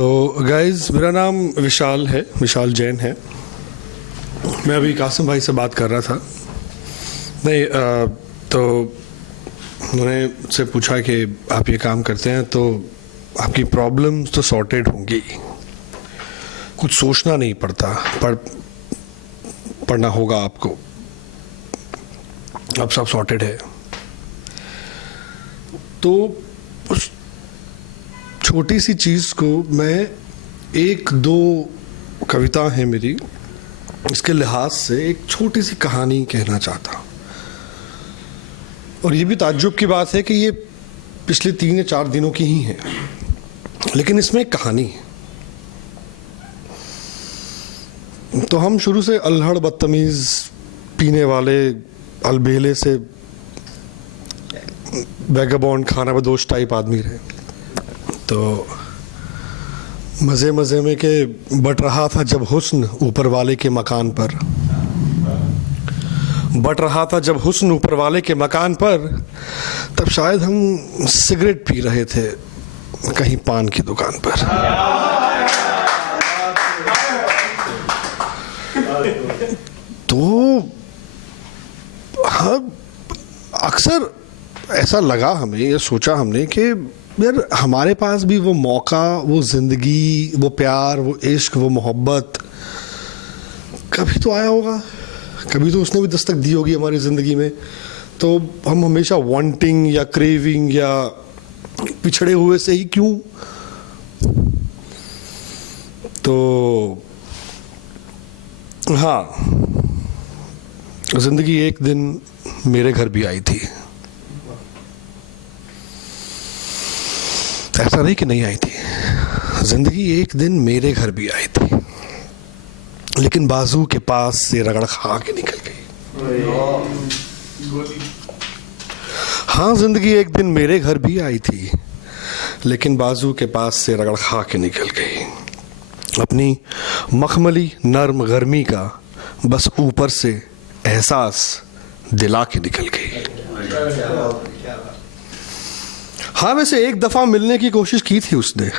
तो गाइज, मेरा नाम विशाल है, विशाल जैन है। मैं अभी कासिम भाई से बात कर रहा था। नहीं तो उन्होंने से पूछा कि आप ये काम करते हैं तो आपकी प्रॉब्लम्स तो सॉर्टेड होंगी, कुछ सोचना नहीं पड़ता, पढ़ना होगा आपको, अब सब सॉर्टेड है। तो उस छोटी सी चीज़ को मैं एक दो कविता है मेरी, इसके लिहाज से एक छोटी सी कहानी कहना चाहता हूँ। और ये भी ताज्जुब की बात है कि ये पिछले 3 या 4 दिनों की ही है, लेकिन इसमें एक कहानी है। तो हम शुरू से अल्हड़, बदतमीज, पीने वाले, अलबेले से वैगाबॉन्ड, खाना बदोश टाइप आदमी रहे। तो मज़े मज़े में के बट रहा था जब हुस्न ऊपर वाले के मकान पर, बट रहा था जब हुस्न ऊपर वाले के मकान पर, तब शायद हम सिगरेट पी रहे थे कहीं पान की दुकान पर। तो हाँ, अक्सर ऐसा लगा हमें, ये सोचा हमने कि यार हमारे पास भी वो मौका, वो ज़िंदगी, वो प्यार, वो इश्क, वो मोहब्बत कभी तो आया होगा, कभी तो उसने भी दस्तक दी होगी हमारी ज़िंदगी में। तो हम हमेशा वांटिंग या क्रेविंग या पिछड़े हुए से ही क्यों। तो हाँ, ज़िंदगी एक दिन मेरे घर भी आई थी। ऐसा नहीं कि नहीं आई थी, जिंदगी एक दिन मेरे घर भी आई थी, लेकिन बाजू के पास से रगड़ खा के निकल गई। हाँ, जिंदगी एक दिन मेरे घर भी आई थी, लेकिन बाजू के पास से रगड़ खा के निकल गई। अपनी मखमली नर्म गर्मी का बस ऊपर से एहसास दिला के निकल गई। हाँ, वैसे एक दफ़ा मिलने की कोशिश की थी उसने,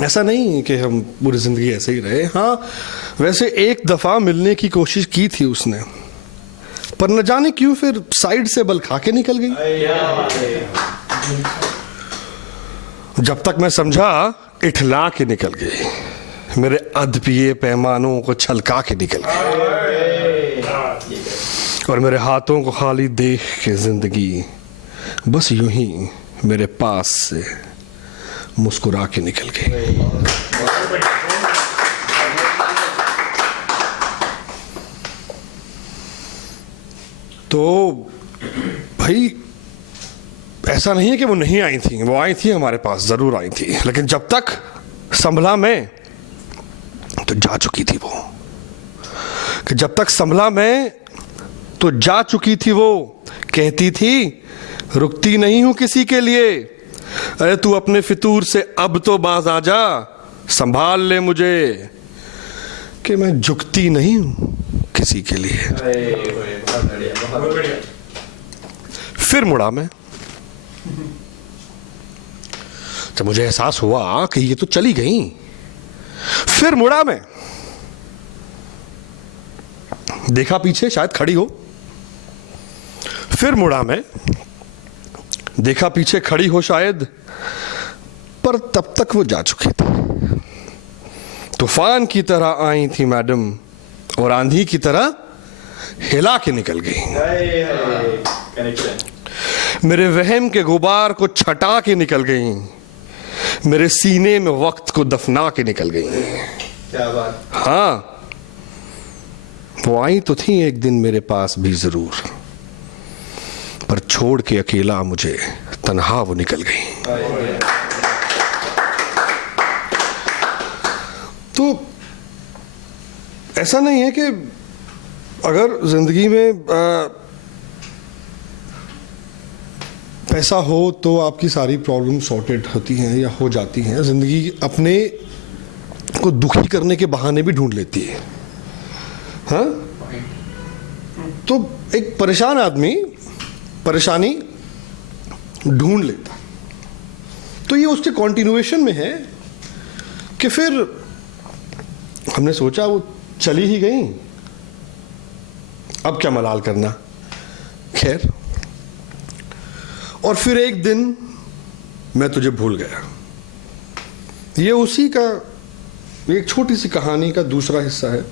ऐसा नहीं कि हम पूरी ज़िंदगी ऐसे ही रहे। हाँ, वैसे एक दफ़ा मिलने की कोशिश की थी उसने, पर न जाने क्यों फिर साइड से बल खा के निकल गई। जब तक मैं समझा, इठला के निकल गई, मेरे अधपिए पैमानों को छलका के निकल गई, और मेरे हाथों को खाली देख के ज़िंदगी बस यूं ही मेरे पास से मुस्कुरा के निकल गई। तो भाई, ऐसा नहीं है कि वो नहीं आई थी, वो आई थी, हमारे पास जरूर आई थी, लेकिन जब तक संभला मैं तो जा चुकी थी वो, कि जब तक संभला मैं तो जा चुकी थी वो। कहती थी, रुकती नहीं हूं किसी के लिए, अरे तू अपने फितूर से अब तो बाज आ जा, संभाल ले मुझे कि मैं झुकती नहीं हूं किसी के लिए। फिर मुड़ा मैं, जब मुझे एहसास हुआ कि ये तो चली गई, फिर मुड़ा मैं, देखा पीछे शायद खड़ी हो, फिर मुड़ा मैं, देखा पीछे खड़ी हो शायद, पर तब तक वो जा चुकी थी। तूफान की तरह आई थी मैडम, और आंधी की तरह हिला के निकल गई। मेरे वहम के गुबार को छटा के निकल गई, मेरे सीने में वक्त को दफना के निकल गई। क्या बात। हाँ, वो आई तो थी एक दिन मेरे पास भी जरूर, पर छोड़ के अकेला मुझे तन्हा वो निकल गई। तो ऐसा नहीं है कि अगर जिंदगी में पैसा हो तो आपकी सारी प्रॉब्लम सॉर्टेड होती हैं या हो जाती हैं। जिंदगी अपने को दुखी करने के बहाने भी ढूंढ लेती है। हाँ, तो एक परेशान आदमी परेशानी ढूंढ लेता, तो ये उसके कॉन्टिन्यूएशन में है कि फिर हमने सोचा वो चली ही गई, अब क्या मलाल करना। खैर, और फिर एक दिन मैं तुझे भूल गया। ये उसी का एक छोटी सी कहानी का दूसरा हिस्सा है।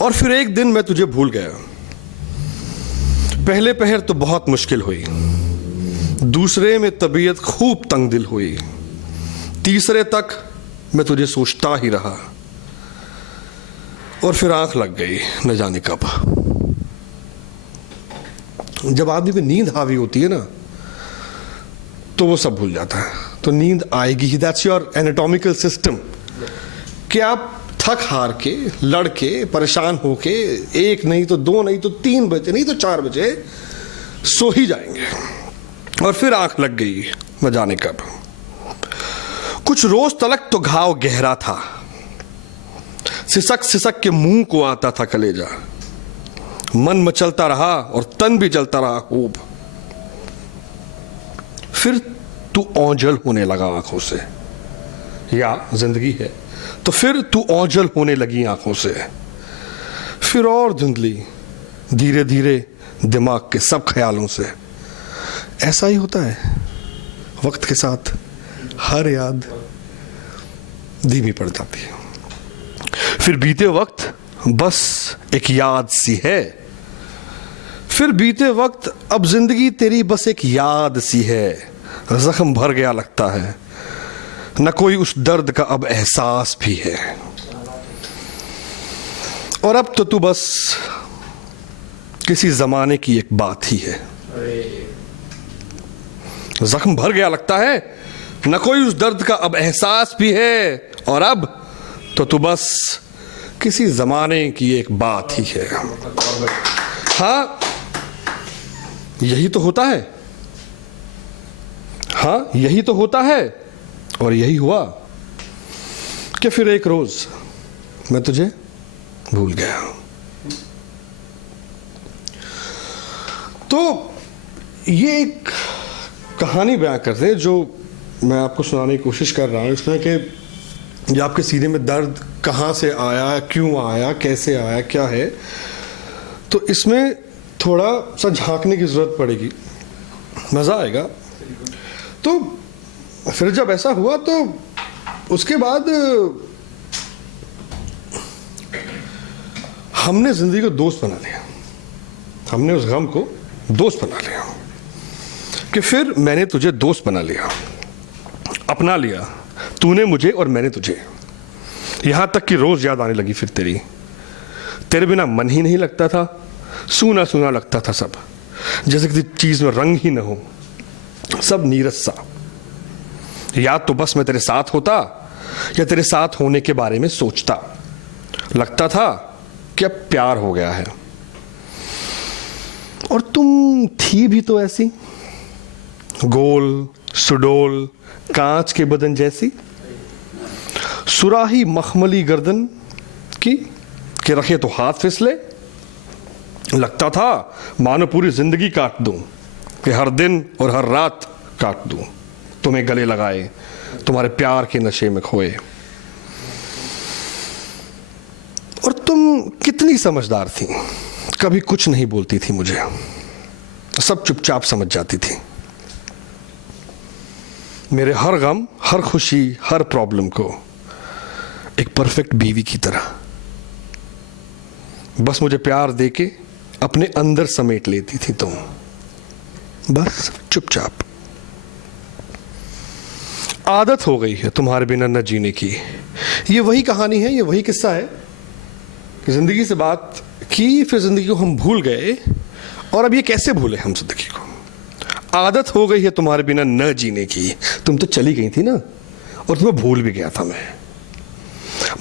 और फिर एक दिन मैं तुझे भूल गया। पहले पहर तो बहुत मुश्किल हुई, दूसरे में तबीयत खूब तंग दिल हुई, तीसरे तक मैं तुझे सोचता ही रहा, और फिर आंख लग गई न जाने कब। जब आदमी पे नींद हावी होती है ना, तो वो सब भूल जाता है। तो नींद आएगी ही, दैट्स योर एनाटॉमिकल सिस्टम, कि आप थक हार के, लड़के, परेशान होके, एक नहीं तो दो नहीं तो 3 बजे नहीं तो 4 बजे सो ही जाएंगे। और फिर आंख लग गई न जाने कब। कुछ रोज तलक तो घाव गहरा था, सिसक सिसक के मुंह को आता था कलेजा। मन मचलता रहा और तन भी जलता रहा खूब। फिर तू ओझल होने लगा आंखों से, या जिंदगी है तो फिर तू ओझल होने लगी आंखों से। फिर और धुंधली धीरे धीरे दिमाग के सब ख्यालों से। ऐसा ही होता है वक्त के साथ, हर याद धीमी पड़ जाती है। फिर बीते वक्त बस एक याद सी है, फिर बीते वक्त अब जिंदगी तेरी बस एक याद सी है। जख्म भर गया लगता है, न कोई उस दर्द का अब एहसास भी है। और अब तो तू बस किसी जमाने की एक बात ही है। जख्म भर गया लगता है, न कोई उस दर्द का अब एहसास भी है, और अब तो तू बस किसी जमाने की एक बात ही है। हाँ, यही तो होता है। हाँ, यही तो होता है। और यही हुआ कि फिर एक रोज मैं तुझे भूल गया। तो ये एक कहानी बयां करते हैं जो मैं आपको सुनाने की कोशिश कर रहा हूं, इसमें कि ये आपके सीने में दर्द कहाँ से आया, क्यों आया, कैसे आया, क्या है। तो इसमें थोड़ा सा झांकने की जरूरत पड़ेगी, मजा आएगा। तो फिर जब ऐसा हुआ तो उसके बाद हमने जिंदगी को दोस्त बना लिया। हमने उस गम को दोस्त बना लिया कि फिर मैंने तुझे दोस्त बना लिया, अपना लिया। तूने मुझे और मैंने तुझे। यहां तक कि रोज याद आने लगी फिर तेरे बिना मन ही नहीं लगता था, सूना सूना लगता था सब, जैसे किसी चीज में रंग ही न हो, सब नीरस सा। या तो बस मैं तेरे साथ होता या तेरे साथ होने के बारे में सोचता। लगता था कि अब प्यार हो गया है। और तुम थी भी तो ऐसी, गोल सुडोल कांच के बदन जैसी, सुराही मखमली गर्दन की कि रखे तो हाथ फिसले। लगता था मानो पूरी जिंदगी काट दूं, कि हर दिन और हर रात काट दूं, तुम्हें गले लगाए, तुम्हारे प्यार के नशे में खोए। और तुम कितनी समझदार थी, कभी कुछ नहीं बोलती थी मुझे, सब चुपचाप समझ जाती थी। मेरे हर गम, हर खुशी, हर प्रॉब्लम को एक परफेक्ट बीवी की तरह बस मुझे प्यार देके अपने अंदर समेट लेती थी तुम, बस चुपचाप। आदत हो गई है तुम्हारे बिना न जीने की। ये वही कहानी है, ये वही किस्सा है कि जिंदगी से बात की, फिर जिंदगी को हम भूल गए। और अब ये कैसे भूले हम जिंदगी को? आदत हो गई है तुम्हारे बिना न जीने की। तुम तो चली गई थी ना, और तुम्हें भूल भी गया था मैं।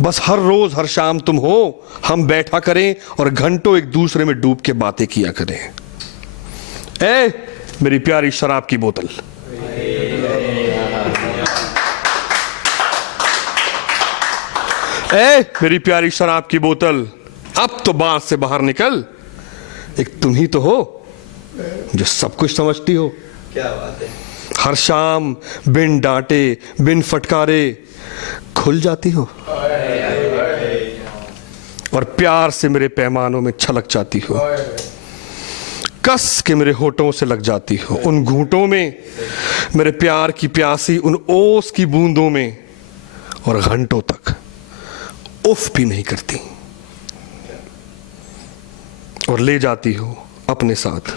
बस हर रोज हर शाम तुम हो, हम बैठा करें और घंटों एक दूसरे में डूब के बातें किया करें। ए मेरी प्यारी शराब की बोतल, ए मेरी प्यारी शराब की बोतल, अब तो बात से बाहर निकल। एक तुम ही तो हो जो सब कुछ समझती हो। क्या बात है। हर शाम बिन डांटे बिन फटकारे खुल जाती हो और प्यार से मेरे पैमानों में छलक जाती हो। कस के मेरे होठों से लग जाती हो, उन घूंटों में मेरे प्यार की प्यासी, उन ओस की बूंदों में, और घंटों तक उफ भी नहीं करती और ले जाती हो अपने साथ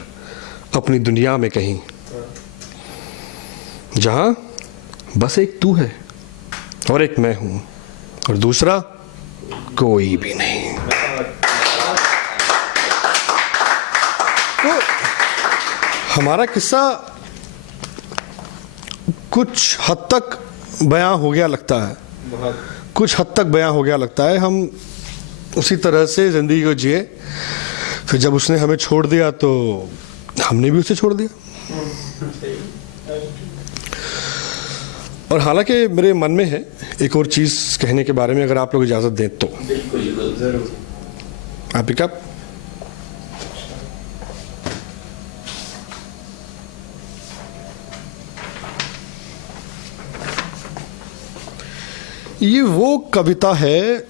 अपनी दुनिया में कहीं, जहां बस एक तू है और एक मैं हूं और दूसरा कोई भी नहीं। तो हमारा किस्सा कुछ हद तक बयां हो गया लगता है, कुछ हद तक बयां हो गया लगता है। हम उसी तरह से जिंदगी को जिए, फिर जब उसने हमें छोड़ दिया तो हमने भी उसे छोड़ दिया। और हालांकि मेरे मन में है एक और चीज कहने के बारे में, अगर आप लोग इजाजत दें तो। बिल्कुल जरूर। आप पिकअप। ये वो कविता है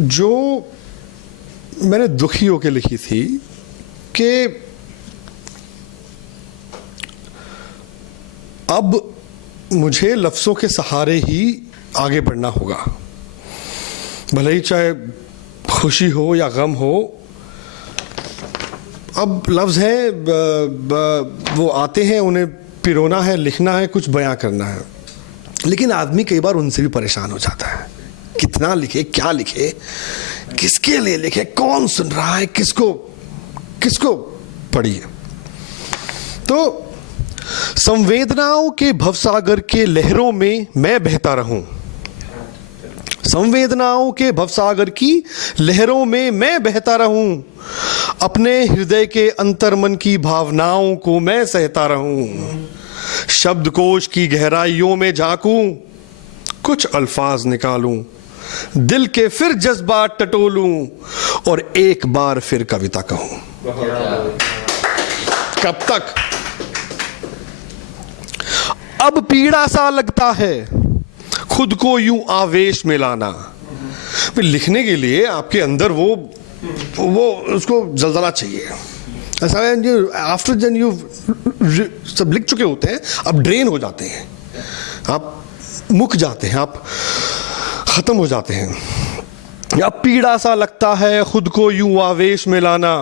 जो मैंने दुखी होकर लिखी थी कि अब मुझे लफ्ज़ों के सहारे ही आगे बढ़ना होगा, भले ही चाहे खुशी हो या गम हो। अब लफ्ज़ हैं, वो आते हैं, उन्हें पिरोना है, लिखना है, कुछ बयां करना है, लेकिन आदमी कई बार उनसे भी परेशान हो जाता है। कितना लिखे, क्या लिखे, किसके लिए लिखे, कौन सुन रहा है, किसको किसको पढ़िए। तो संवेदनाओं के भवसागर के लहरों में मैं बहता रहूं, संवेदनाओं के भवसागर की लहरों में मैं बहता रहूं, अपने हृदय के अंतर्मन की भावनाओं को मैं सहता रहूं, शब्दकोश की गहराइयों में झांकूं, कुछ अल्फाज निकालूं, दिल के फिर जज्बात टटोलूं और एक बार फिर कविता कहूं। कब तक? अब पीड़ा सा लगता है खुद को यूं आवेश में लाना। लिखने के लिए आपके अंदर वो उसको जलजला चाहिए। ऐसा है आफ्टर जन यू सब लिख चुके होते हैं, अब ड्रेन हो जाते हैं, आप मुक जाते हैं, आप खत्म हो जाते हैं। अब पीड़ा सा लगता है खुद को यूं आवेश में लाना,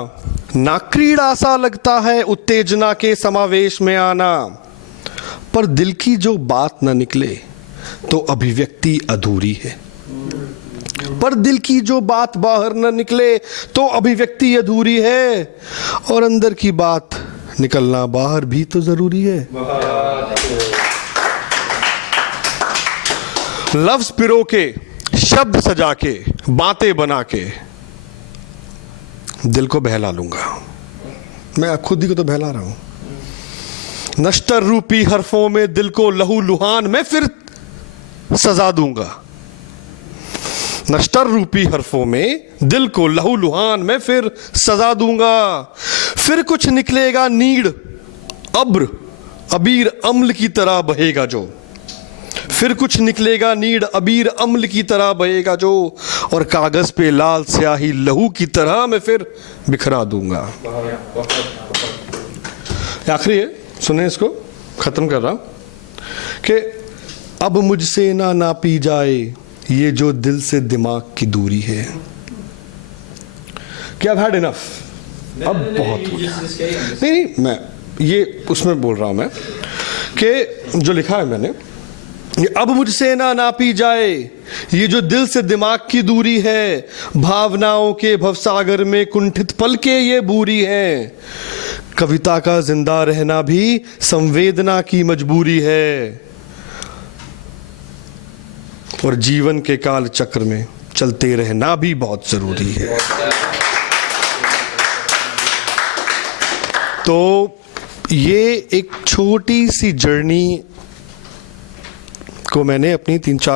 ना क्रीड़ा सा लगता है उत्तेजना के समावेश में आना, पर दिल की जो बात न निकले तो अभिव्यक्ति अधूरी है, पर दिल की जो बात बाहर न निकले तो अभिव्यक्ति अधूरी है, और अंदर की बात निकलना बाहर भी तो जरूरी है। लफ्ज पिरो के, शब्द सजा के, बातें बना के दिल को बहला लूंगा। मैं खुद ही को तो बहला रहा हूं। नश्तर रूपी हरफों में दिल को लहू लुहान मैं फिर सजा दूंगा, नश्तर रूपी हरफों में दिल को लहू लुहान मैं फिर सजा दूंगा, फिर कुछ निकलेगा नीड़ अब्र अबीर अम्ल की तरह बहेगा जो, फिर कुछ निकलेगा नीड़ अबीर अम्ल की तरह बहेगा जो, और कागज पे लाल स्याही लहू की तरह मैं फिर बिखरा दूंगा। आखिरी है, सुने इसको, खत्म कर रहा हूं कि अब मुझसे ना नापी जाए ये जो दिल से दिमाग की दूरी है। क्या हैड इनफ, अब बहुत हो गया। नहीं, मैं ये उसमें बोल रहा हूं मैं कि जो लिखा है मैंने, अब मुझसे ना नापी जाए ये जो दिल से दिमाग की दूरी है, भावनाओं के भवसागर में कुंठित पल के ये बूरी है, कविता का जिंदा रहना भी संवेदना की मजबूरी है, और जीवन के काल चक्र में चलते रहना भी बहुत जरूरी है। तो ये एक छोटी सी जर्नी को मैंने अपनी 3-4